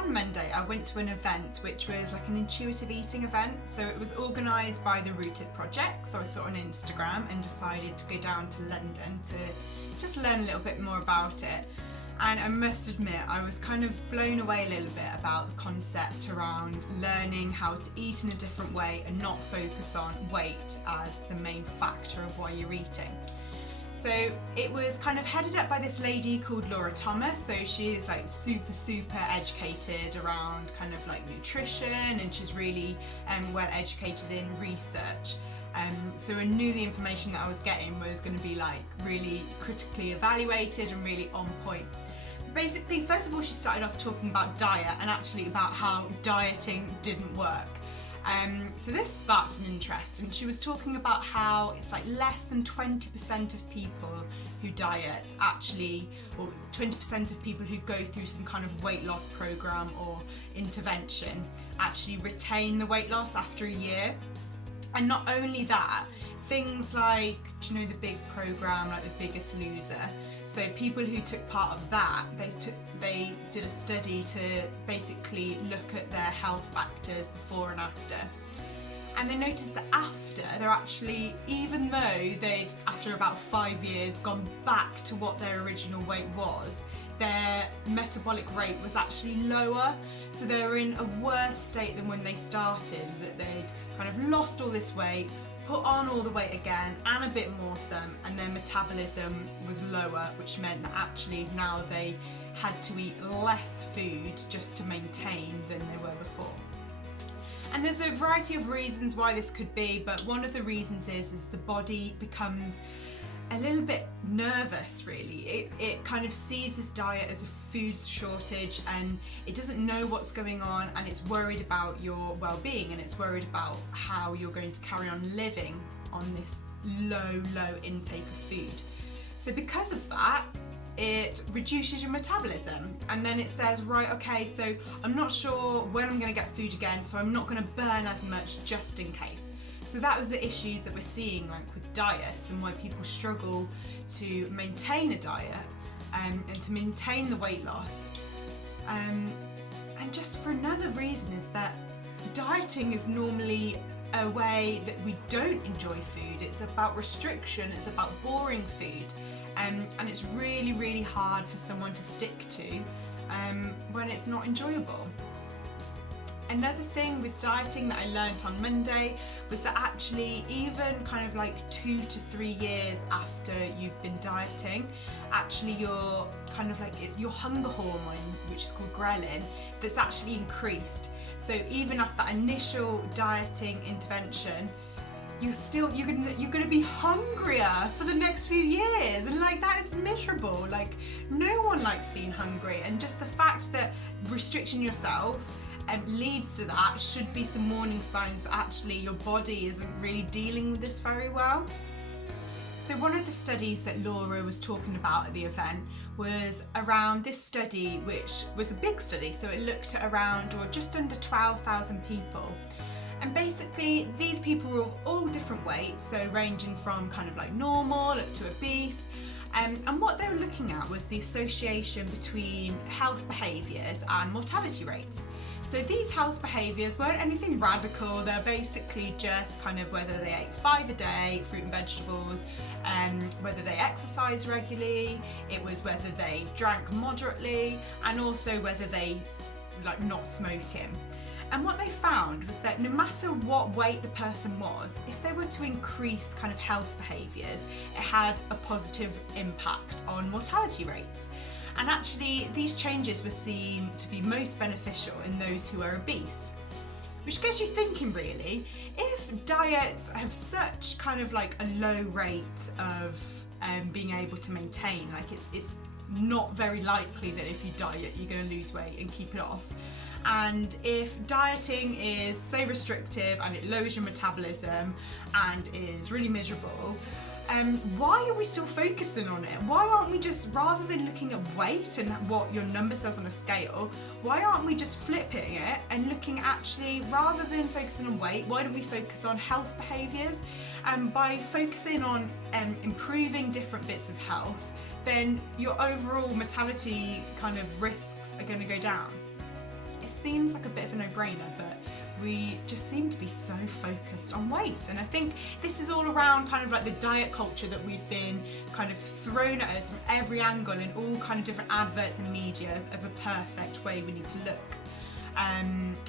on Monday I went to an event which was like an intuitive eating event. So it was organised by the Rooted Project. So I saw it on Instagram and decided to go down to London to just learn a little bit more about it. And I must admit, I was kind of blown away a little bit about the concept around learning how to eat in a different way and not focus on weight as the main factor of why you're eating. So it was kind of headed up by this lady called Laura Thomas. So she is like super educated around kind of like nutrition, and she's really well educated in research. So I knew the information that I was getting was going to be like really critically evaluated and really on point. Basically, first of all, she started off talking about diet and actually about how dieting didn't work. So this sparked an interest, and she was talking about how it's like less than 20% of people who diet actually, or 20% of people who go through some kind of weight loss program or intervention actually retain the weight loss after a year. And not only that, things like, do you know the big program like The Biggest Loser? So people who took part of that, they did a study to basically look at their health factors before and after. And they noticed that after, they're actually, even though they'd, after about 5 years, gone back to what their original weight was, their metabolic rate was actually lower. So they were in a worse state than when they started, that they'd kind of lost all this weight, put on all the weight again and a bit more some, and their metabolism was lower, which meant that actually now they had to eat less food just to maintain than they were before. And there's a variety of reasons why this could be, but one of the reasons is the body becomes a little bit nervous, really. It kind of sees this diet as a food shortage, and it doesn't know what's going on, and it's worried about your well-being, and it's worried about how you're going to carry on living on this low intake of food. So because of that, it reduces your metabolism, and then it says, right, okay, so I'm not sure when I'm going to get food again, so I'm not going to burn as much just in case. So that was the issues that we're seeing like with diets, and why people struggle to maintain a diet and to maintain the weight loss. And just for another reason is that dieting is normally a way that we don't enjoy food. It's about restriction, it's about boring food, and it's really hard for someone to stick to when it's not enjoyable. Another thing with dieting that I learned on Monday was that actually even kind of like 2 to 3 years after you've been dieting, actually your kind of like your hunger hormone, which is called ghrelin, that's actually increased. So even after that initial dieting intervention, you're gonna be hungrier for the next few years, and like that is miserable. Like no one likes being hungry, and just the fact that restricting yourself leads to that should be some warning signs that actually your body isn't really dealing with this very well. So one of the studies that Laura was talking about at the event was around this study, which was a big study. So it looked at around or just under 12,000 people. And basically these people were of all different weights, so ranging from kind of like normal up to obese. And what they were looking at was the association between health behaviours and mortality rates. So these health behaviours weren't anything radical, they're basically just kind of whether they ate 5 a day, fruit and vegetables, whether they exercised regularly, it was whether they drank moderately, and also whether they like not smoking. And what they found was that no matter what weight the person was, if they were to increase kind of health behaviours, it had a positive impact on mortality rates. And actually these changes were seen to be most beneficial in those who are obese. Which gets you thinking really, if diets have such kind of like a low rate of being able to maintain, like it's not very likely that if you diet you're going to lose weight and keep it off. And if dieting is so restrictive and it lowers your metabolism and is really miserable, why are we still focusing on it? Why aren't we just, rather than looking at weight and what your number says on a scale, why aren't we just flipping it and looking actually, rather than focusing on weight, why don't we focus on health behaviours? And by focusing on improving different bits of health, then your overall mortality kind of risks are going to go down. it seems like a bit of a no-brainer, but we just seem to be so focused on weight. And I think this is all around kind of like the diet culture that we've been kind of thrown at us from every angle in all kind of different adverts and media of a perfect way we need to look.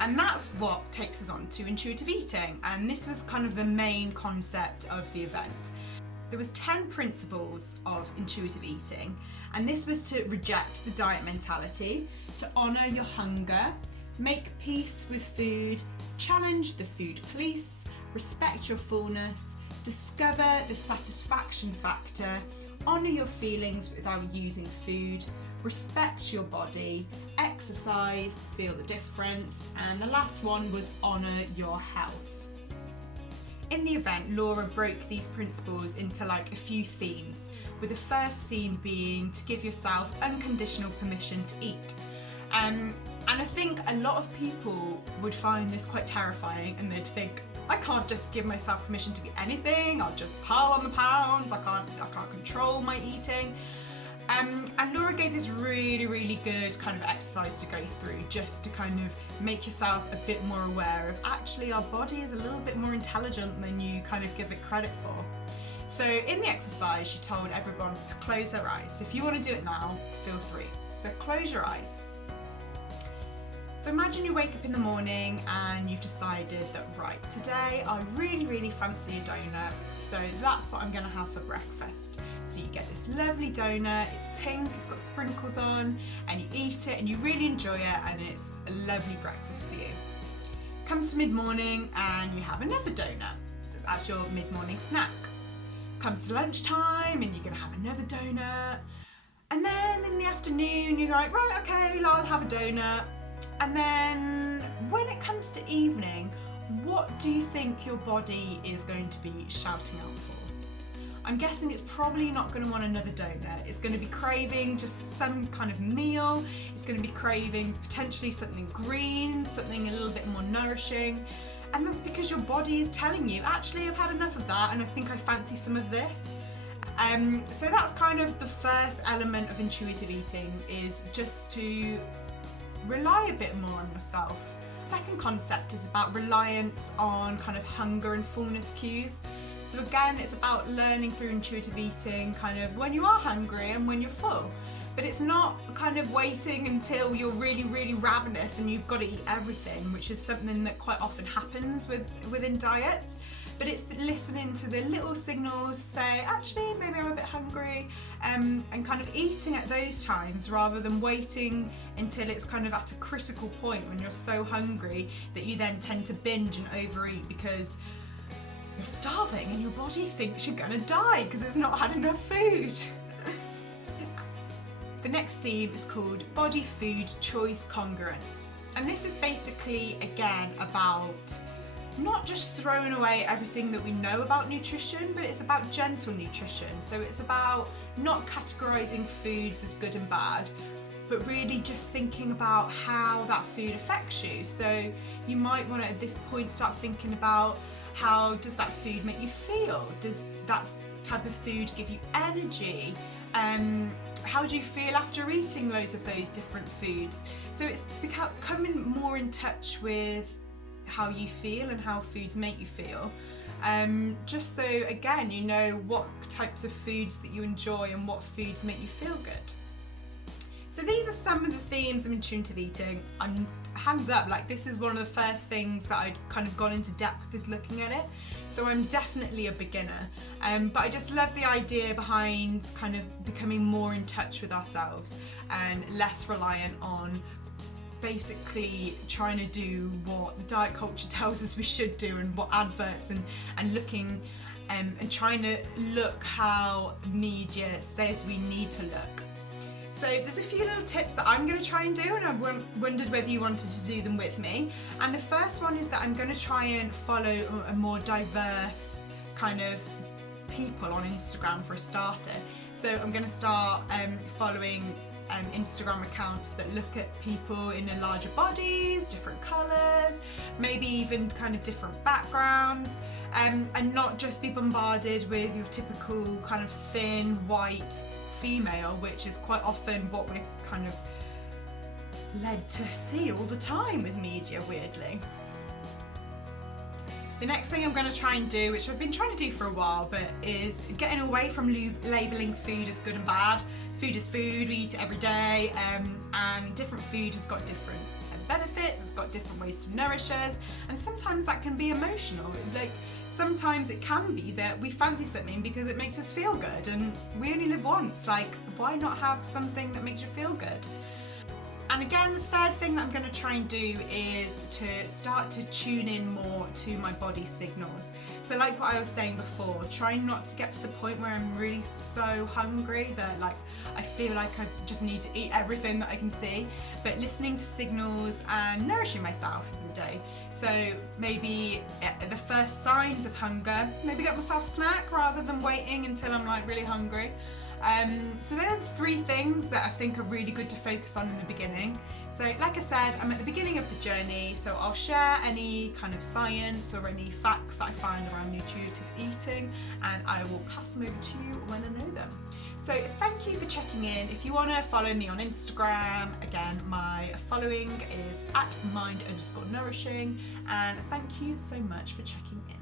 And that's what takes us on to intuitive eating. And this was kind of the main concept of the event. There was 10 principles of intuitive eating, and this was to reject the diet mentality, to honour your hunger, make peace with food, challenge the food police, respect your fullness, discover the satisfaction factor, honour your feelings without using food, respect your body, exercise, feel the difference, and the last one was honour your health. In the event, Laura broke these principles into like a few themes, with the first theme being to give yourself unconditional permission to eat. And I think a lot of people would find this quite terrifying, and they'd think, I can't just give myself permission to eat anything, I'll just pile on the pounds, I can't control my eating. And Laura gave this really good kind of exercise to go through, just to kind of make yourself a bit more aware of actually our body is a little bit more intelligent than you kind of give it credit for. So in the exercise, she told everyone to close their eyes. So if you want to do it now, feel free. So close your eyes. So imagine you wake up in the morning and you've decided that, right, today I really fancy a donut, so that's what I'm going to have for breakfast. So you get this lovely donut, it's pink, it's got sprinkles on, and you eat it and you really enjoy it, and it's a lovely breakfast for you. Comes to mid-morning and you have another donut. That's your mid-morning snack. Comes to lunchtime and you're going to have another donut. And then in the afternoon you're like, right, okay, I'll have a donut. And then when it comes to evening, what do you think your body is going to be shouting out for? I'm guessing it's probably not going to want another donut. It's going to be craving just some kind of meal. It's going to be craving potentially something green, something a little bit more nourishing. And that's because your body is telling you, actually, I've had enough of that and I think I fancy some of this. So that's kind of the first element of intuitive eating, is just to rely a bit more on yourself. The second concept is about reliance on kind of hunger and fullness cues. So again, it's about learning through intuitive eating kind of when you are hungry and when you're full. But it's not kind of waiting until you're really ravenous and you've got to eat everything, which is something that quite often happens within diets. But it's listening to the little signals to say, actually, maybe I'm a bit hungry, and kind of eating at those times rather than waiting until it's kind of at a critical point when you're so hungry that you then tend to binge and overeat because you're starving and your body thinks you're gonna die because it's not had enough food. The next theme is called Body Food Choice Congruence. And this is basically, again, about not just throwing away everything that we know about nutrition, but it's about gentle nutrition. So it's about not categorizing foods as good and bad, but really just thinking about how that food affects you. So you might want to, at this point, start thinking about, how does that food make you feel? Does that type of food give you energy? How do you feel after eating loads of those different foods? So it's becoming more in touch with how you feel and how foods make you feel. Just so, again, you know what types of foods that you enjoy and what foods make you feel good. So these are some of the themes of intuitive eating. I'm hands up, like this is one of the first things that I'd kind of gone into depth with looking at it. So I'm definitely a beginner. But I just love the idea behind kind of becoming more in touch with ourselves and less reliant on basically trying to do what the diet culture tells us we should do and what adverts and looking and trying to look how media says we need to look. So there's a few little tips that I'm going to try and do, and I wondered whether you wanted to do them with me. And the first one is that I'm going to try and follow a more diverse kind of people on Instagram for a starter. So I'm going to start following Instagram accounts that look at people in larger bodies, different colours, maybe even kind of different backgrounds, and not just be bombarded with your typical kind of thin, white female, which is quite often what we're kind of led to see all the time with media, weirdly. The next thing I'm going to try and do, which I've been trying to do for a while, but is getting away from labelling food as good and bad. Food is food, we eat it every day, and different food has got different benefits, it's got different ways to nourish us, and sometimes that can be emotional. Like, sometimes it can be that we fancy something because it makes us feel good, and we only live once. Like, why not have something that makes you feel good? And again, the third thing that I'm going to try and do is to start to tune in more to my body signals. So like what I was saying before, trying not to get to the point where I'm really so hungry that like I feel like I just need to eat everything that I can see, but listening to signals and nourishing myself in the day. So maybe at the first signs of hunger, maybe get myself a snack rather than waiting until I'm like really hungry. So there are the three things that I think are really good to focus on in the beginning. So like I said, I'm at the beginning of the journey, so I'll share any kind of science or any facts that I find around nutritive eating, and I will pass them over to you when I know them. So thank you for checking in. If you want to follow me on Instagram, again, my following is @mind_nourishing, and thank you so much for checking in.